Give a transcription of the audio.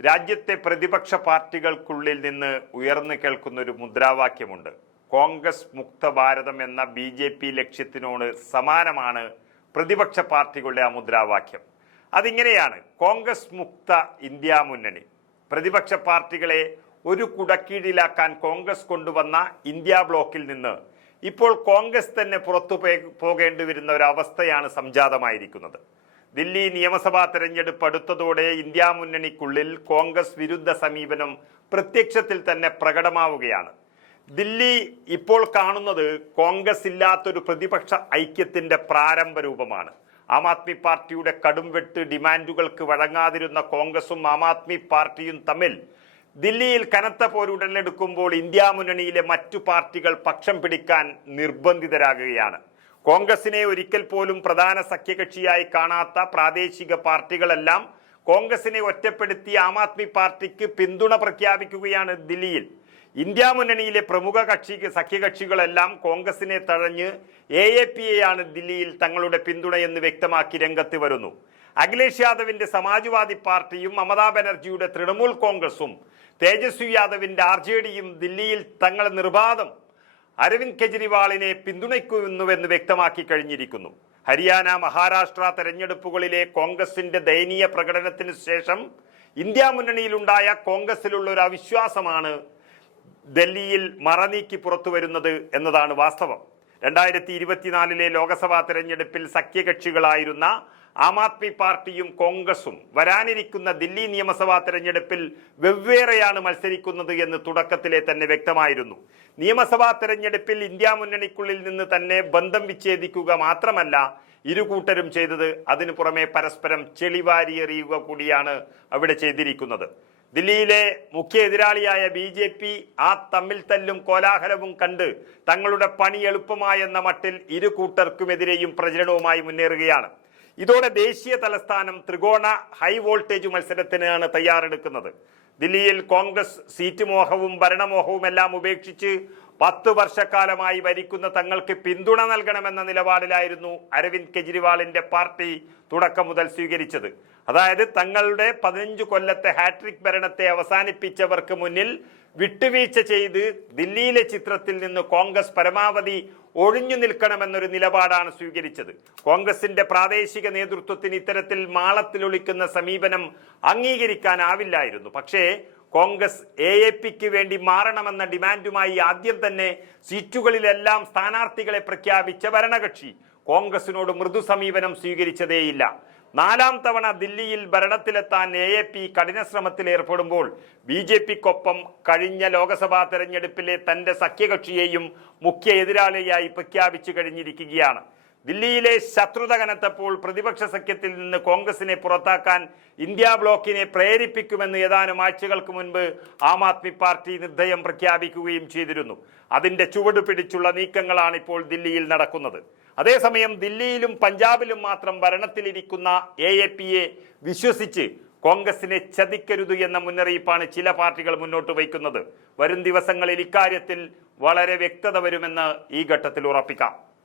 രാജ്യത്തെ പ്രതിപക്ഷ പാർട്ടികൾക്കുള്ളിൽ നിന്ന് ഉയർന്നു കേൾക്കുന്ന ഒരു മുദ്രാവാക്യമുണ്ട്. കോൺഗ്രസ് മുക്ത ഭാരതം എന്ന ബി ജെ പി ലക്ഷ്യത്തിനോട് സമാനമാണ് പ്രതിപക്ഷ പാർട്ടികളുടെ ആ മുദ്രാവാക്യം. അതിങ്ങനെയാണ് കോൺഗ്രസ് മുക്ത ഇന്ത്യ മുന്നണി. പ്രതിപക്ഷ പാർട്ടികളെ ഒരു കുടക്കീഴിലാക്കാൻ കോൺഗ്രസ് കൊണ്ടുവന്ന ഇന്ത്യ ബ്ലോക്കിൽ നിന്ന് ഇപ്പോൾ കോൺഗ്രസ് തന്നെ പുറത്തു പോകേണ്ടി വരുന്ന ഒരു അവസ്ഥയാണ് സംജാതമായിരിക്കുന്നത്. ദില്ലി നിയമസഭാ തെരഞ്ഞെടുപ്പ് അടുത്തതോടെ ഇന്ത്യ മുന്നണിക്കുള്ളിൽ കോൺഗ്രസ് വിരുദ്ധ സമീപനം പ്രത്യക്ഷത്തിൽ തന്നെ പ്രകടമാവുകയാണ്. ദില്ലി ഇപ്പോൾ കാണുന്നത് കോൺഗ്രസ് ഇല്ലാത്തൊരു പ്രതിപക്ഷ ഐക്യത്തിന്റെ പ്രാരംഭ രൂപമാണ്. ആം ആദ്മി പാർട്ടിയുടെ കടുംവെട്ട് ഡിമാൻഡുകൾക്ക് വഴങ്ങാതിരുന്ന കോൺഗ്രസും ആം ആദ്മി പാർട്ടിയും തമ്മിൽ ദില്ലിയിൽ കനത്ത പോരുടലെടുക്കുമ്പോൾ ഇന്ത്യ മുന്നണിയിലെ മറ്റു പാർട്ടികൾ പക്ഷം പിടിക്കാൻ നിർബന്ധിതരാകുകയാണ്. കോൺഗ്രസിനെ ഒരിക്കൽ പോലും പ്രധാന സഖ്യകക്ഷിയായി കാണാത്ത പ്രാദേശിക പാർട്ടികളെല്ലാം കോൺഗ്രസിനെ ഒറ്റപ്പെടുത്തി ആം ആദ്മി പാർട്ടിക്ക് പിന്തുണ പ്രഖ്യാപിക്കുകയാണ് ദില്ലിയിൽ. ഇന്ത്യ മുന്നണിയിലെ പ്രമുഖ കക്ഷി സഖ്യകക്ഷികളെല്ലാം കോൺഗ്രസിനെ തഴഞ്ഞ് എ എ പി എയാണ് ദില്ലിയിൽ തങ്ങളുടെ പിന്തുണയെന്ന് വ്യക്തമാക്കി രംഗത്ത് വരുന്നു. അഖിലേഷ് യാദവിന്റെ സമാജ്വാദി പാർട്ടിയും മമതാ ബാനർജിയുടെ തൃണമൂൽ കോൺഗ്രസും തേജസ്വി യാദവിന്റെ ആർ ദില്ലിയിൽ തങ്ങൾ നിർബാധം അരവിന്ദ് കെജ്രിവാളിനെ പിന്തുണയ്ക്കുന്നുവെന്ന് വ്യക്തമാക്കി കഴിഞ്ഞിരിക്കുന്നു. ഹരിയാന മഹാരാഷ്ട്ര തെരഞ്ഞെടുപ്പുകളിലെ കോൺഗ്രസിന്റെ ദയനീയ പ്രകടനത്തിന് ശേഷം ഇന്ത്യ മുന്നണിയിലുണ്ടായ കോൺഗ്രസിലുള്ള ഒരു അവിശ്വാസമാണ് ഡൽഹിയിൽ മറനീക്കി പുറത്തു വരുന്നത് എന്നതാണ് വാസ്തവം. രണ്ടായിരത്തി ഇരുപത്തിനാലിലെ ലോക്സഭാ തെരഞ്ഞെടുപ്പിൽ സഖ്യകക്ഷികളായിരുന്ന ആം ആദ്മി പാർട്ടിയും കോൺഗ്രസും വരാനിരിക്കുന്ന ദില്ലി നിയമസഭാ തെരഞ്ഞെടുപ്പിൽ വെവ്വേറെയാണ് മത്സരിക്കുന്നത് എന്ന് തുടക്കത്തിലെ തന്നെ വ്യക്തമായിരുന്നു. നിയമസഭാ തെരഞ്ഞെടുപ്പിൽ ഇന്ത്യ മുന്നണിക്കുള്ളിൽ നിന്ന് തന്നെ ബന്ധം വിച്ഛേദിക്കുക മാത്രമല്ല ഇരുകൂട്ടരും ചെയ്തത് അതിനു പുറമെ പരസ്പരം ചെളിവാരിയെറിയുക കൂടിയാണ് അവിടെ ചെയ്തിരിക്കുന്നത്. ദില്ലിയിലെ മുഖ്യ എതിരാളിയായ ബി ജെ പി ആ തമ്മിൽ തല്ലും കോലാഹലവും കണ്ട് തങ്ങളുടെ പണി എളുപ്പമായെന്ന മട്ടിൽ ഇരു കൂട്ടർക്കുമെതിരെയും പ്രചരണവുമായി മുന്നേറുകയാണ്. ഇതോടെ ദേശീയ തലസ്ഥാനം ത്രികോണ ഹൈ വോൾട്ടേജ് മത്സരത്തിനാണ് തയ്യാറെടുക്കുന്നത്. ദില്ലിയിൽ കോൺഗ്രസ് സീറ്റ് മോഹവും ഭരണമോഹവും എല്ലാം ഉപേക്ഷിച്ച് പത്ത് വർഷക്കാലമായി ഭരിക്കുന്ന തങ്ങൾക്ക് പിന്തുണ നൽകണമെന്ന നിലപാടിലായിരുന്നു അരവിന്ദ് കെജ്രിവാളിന്റെ പാർട്ടി തുടക്കം മുതൽ സ്വീകരിച്ചത്. അതായത് തങ്ങളുടെ പതിനഞ്ച് കൊല്ലത്തെ ഹാട്രിക് ഭരണത്തെ അവസാനിപ്പിച്ചവർക്ക് മുന്നിൽ വിട്ടുവീഴ്ച ചെയ്ത് ദില്ലിയിലെ ചിത്രത്തിൽ നിന്ന് കോൺഗ്രസ് പരമാവധി ഒഴിഞ്ഞു നിൽക്കണമെന്നൊരു നിലപാടാണ് സ്വീകരിച്ചത്. കോൺഗ്രസിന്റെ പ്രാദേശിക നേതൃത്വത്തിന് ഇത്തരത്തിൽ മാളത്തിലൊളിക്കുന്ന സമീപനം അംഗീകരിക്കാനാവില്ലായിരുന്നു. പക്ഷേ കോൺഗ്രസ് എ എ പിക്ക് വേണ്ടി മാറണമെന്ന ഡിമാൻഡുമായി ആദ്യം തന്നെ സീറ്റുകളിലെല്ലാം സ്ഥാനാർത്ഥികളെ പ്രഖ്യാപിച്ച ഭരണകക്ഷി കോൺഗ്രസിനോട് മൃദു സമീപനം സ്വീകരിച്ചതേയില്ല. നാലാം തവണ ദില്ലിയിൽ ഭരണത്തിലെത്താൻ എ എ പി കഠിന ശ്രമത്തിൽ ഏർപ്പെടുമ്പോൾ ബി ജെ പിക്കൊപ്പം കഴിഞ്ഞ ലോക്സഭാ തെരഞ്ഞെടുപ്പിലെ തന്റെ സഖ്യകക്ഷിയെയും മുഖ്യ എതിരാളിയായി പ്രഖ്യാപിച്ചു കഴിഞ്ഞിരിക്കുകയാണ്. ദില്ലിയിലെ ശത്രുത കനത്തപ്പോൾ പ്രതിപക്ഷ സഖ്യത്തിൽ നിന്ന് കോൺഗ്രസിനെ പുറത്താക്കാൻ ഇന്ത്യ ബ്ലോക്കിനെ പ്രേരിപ്പിക്കുമെന്ന് ഏതാനും ആഴ്ചകൾക്ക് മുൻപ് ആം ആദ്മി പാർട്ടി നിർദ്ദയം പ്രഖ്യാപിക്കുകയും ചെയ്തിരുന്നു. അതിന്റെ ചുവട് പിടിച്ചുള്ള നീക്കങ്ങളാണ് ഇപ്പോൾ ദില്ലിയിൽ നടക്കുന്നത്. അതേസമയം ദില്ലിയിലും പഞ്ചാബിലും മാത്രം ഭരണത്തിലിരിക്കുന്ന എ എ പിയെ വിശ്വസിച്ച് കോൺഗ്രസിനെ ചതിക്കരുത് എന്ന മുന്നറിയിപ്പാണ് ചില പാർട്ടികൾ മുന്നോട്ട് വയ്ക്കുന്നത്. വരും ദിവസങ്ങളിൽ ഇക്കാര്യത്തിൽ വളരെ വ്യക്തത വരുമെന്ന് ഈ ഘട്ടത്തിൽ ഉറപ്പിക്കാം.